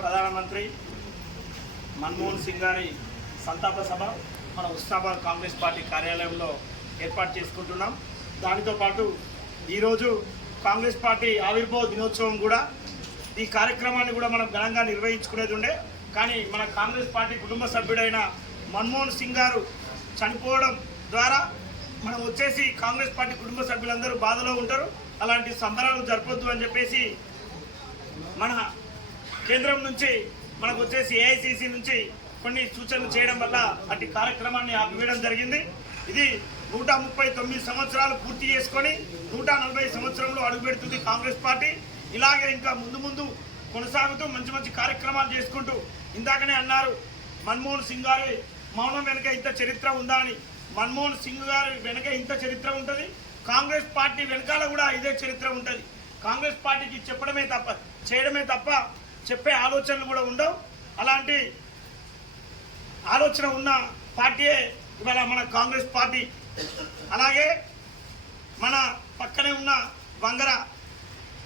ప్రధానమంత్రి మన్మోహన్ సింగ్ గారి సంతాప సభ మన ఉస్నాబాద్ కాంగ్రెస్ పార్టీ కార్యాలయంలో ఏర్పాటు చేసుకుంటున్నాం. దానితో పాటు ఈరోజు కాంగ్రెస్ పార్టీ ఆవిర్భావ దినోత్సవం కూడా ఈ కార్యక్రమాన్ని కూడా మనం ఘనంగా నిర్వహించుకునేది ఉండే. కానీ మన కాంగ్రెస్ పార్టీ కుటుంబ సభ్యుడైన మన్మోహన్ సింగ్ గారు చనిపోవడం ద్వారా మనం వచ్చేసి కాంగ్రెస్ పార్టీ కుటుంబ సభ్యులందరూ బాధలో ఉంటారు. అలాంటి సంబరాలు జరపొద్దు అని చెప్పేసి మన కేంద్రం నుంచి మనకు వచ్చేసి ఏఐసిసి నుంచి కొన్ని సూచనలు చేయడం వల్ల అట్టి కార్యక్రమాన్ని ఆపివేయడం జరిగింది. ఇది 139 సంవత్సరాలు పూర్తి చేసుకొని 140 సంవత్సరంలో అడుగుపెడుతుంది కాంగ్రెస్ పార్టీ. ఇలాగే ఇంకా ముందు కొనసాగుతూ మంచి మంచి కార్యక్రమాలు చేసుకుంటూ, ఇందాకనే అన్నారు మన్మోహన్ సింగ్ గారి మౌనం వెనుక ఇంత చరిత్ర ఉందా అని. మన్మోహన్ సింగ్ గారి వెనుక ఇంత చరిత్ర ఉంటుంది, కాంగ్రెస్ పార్టీ వెనకాల కూడా ఇదే చరిత్ర ఉంటుంది. కాంగ్రెస్ పార్టీకి చెప్పడమే తప్ప చేయడమే తప్ప చెప్పే ఆలోచనలు కూడా ఉండవు. అలాంటి ఆలోచన ఉన్న పార్టీయే ఇవాళ మన కాంగ్రెస్ పార్టీ. అలాగే మన పక్కనే ఉన్న వంగర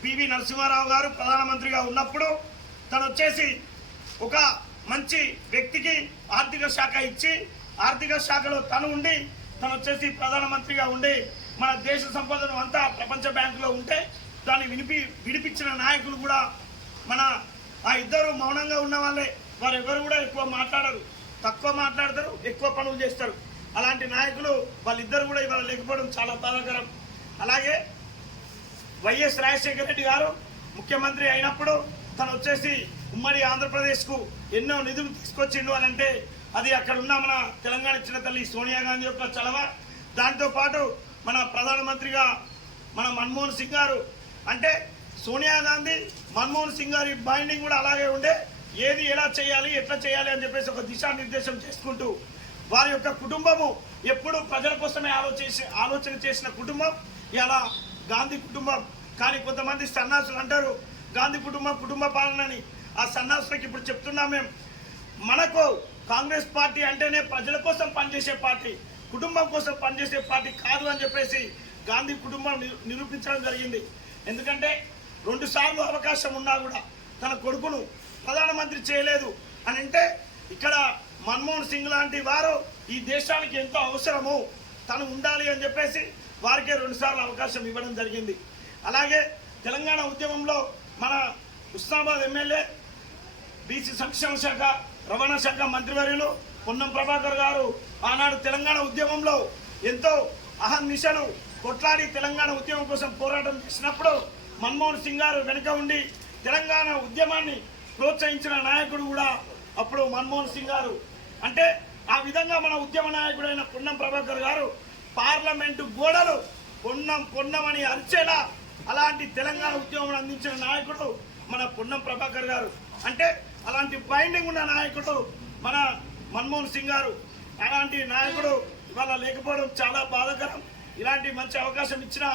పివి నరసింహారావు గారు ప్రధానమంత్రిగా ఉన్నప్పుడు తను వచ్చేసి ఒక మంచి వ్యక్తికి ఆర్థిక శాఖ ఇచ్చి, ఆర్థిక శాఖలో తను ఉండి తను వచ్చేసి ప్రధానమంత్రిగా ఉండి మన దేశ సంపదను అంతా ప్రపంచ బ్యాంకులో ఉంటే దాన్ని విడిపించిన నాయకులు కూడా మన ఆ ఇద్దరు మౌనంగా ఉన్న వాళ్ళే. వారు ఎవరు కూడా ఎక్కువ మాట్లాడరు, తక్కువ మాట్లాడతారు, ఎక్కువ పనులు చేస్తారు. అలాంటి నాయకులు వాళ్ళిద్దరు కూడా ఇవాళ లేకపోవడం చాలా బాధాకరం. అలాగే వైఎస్ రాజశేఖర రెడ్డి గారు ముఖ్యమంత్రి అయినప్పుడు తను వచ్చేసి ఉమ్మడి ఆంధ్రప్రదేశ్కు ఎన్నో నిధులు తీసుకొచ్చిండు అని అంటే అది అక్కడ ఉన్న మన తెలంగాణ ఇచ్చిన తల్లి సోనియా గాంధీ యొక్క చలవ. దాంతోపాటు మన ప్రధానమంత్రిగా మన మన్మోహన్ సింగ్ గారు అంటే సోనియా గాంధీ మన్మోహన్ సింగ్ గారి బైండింగ్ కూడా అలాగే ఉండే. ఏది ఎలా చేయాలి, ఎట్లా చేయాలి అని చెప్పేసి ఒక దిశానిర్దేశం చేసుకుంటూ వారి యొక్క కుటుంబము ఎప్పుడు ప్రజల కోసమే ఆలోచన చేసిన కుటుంబం ఇలా గాంధీ కుటుంబం. కానీ కొంతమంది సన్నాసులు అంటారు గాంధీ కుటుంబ పాలనని. ఆ సన్నాసులకు ఇప్పుడు చెప్తున్నాం మేము, మనకు కాంగ్రెస్ పార్టీ అంటేనే ప్రజల కోసం పనిచేసే పార్టీ, కుటుంబం కోసం పనిచేసే పార్టీ కాదు అని చెప్పేసి గాంధీ కుటుంబం నిరూపించడం జరిగింది. ఎందుకంటే 2 సార్లు అవకాశం ఉన్నా కూడా తన కొడుకును ప్రధానమంత్రి చేయలేదు అని అంటే ఇక్కడ మన్మోహన్ సింగ్ లాంటి వారు ఈ దేశానికి ఎంతో అవసరము, తను ఉండాలి అని చెప్పేసి వారికే 2 సార్లు అవకాశం ఇవ్వడం జరిగింది. అలాగే తెలంగాణ ఉద్యమంలో మన ఉస్నాబాద్ ఎమ్మెల్యే బీసీ సంక్షేమ శాఖ రవాణా శాఖ మంత్రివర్యులు పొన్నం ప్రభాకర్ గారు ఆనాడు తెలంగాణ ఉద్యమంలో ఎంతో అహర్నిశలు కొట్లాడి తెలంగాణ ఉద్యమం కోసం పోరాటం చేసినప్పుడు మన్మోహన్ సింగ్ గారు వెనుక ఉండి తెలంగాణ ఉద్యమాన్ని ప్రోత్సహించిన నాయకుడు కూడా అప్పుడు మన్మోహన్ సింగ్ గారు. అంటే ఆ విధంగా మన ఉద్యమ నాయకుడైన పొన్నం ప్రభాకర్ గారు పార్లమెంటు గోడలు పొన్నం అని అరిచేలా అలాంటి తెలంగాణ ఉద్యమం అందించిన నాయకుడు మన పొన్నం ప్రభాకర్ గారు. అంటే అలాంటి బైండింగ్ ఉన్న నాయకుడు మన మన్మోహన్ సింగ్ గారు. అలాంటి నాయకుడు ఇవాళ లేకపోవడం చాలా బాధాకరం. ఇలాంటి మంచి అవకాశం ఇచ్చిన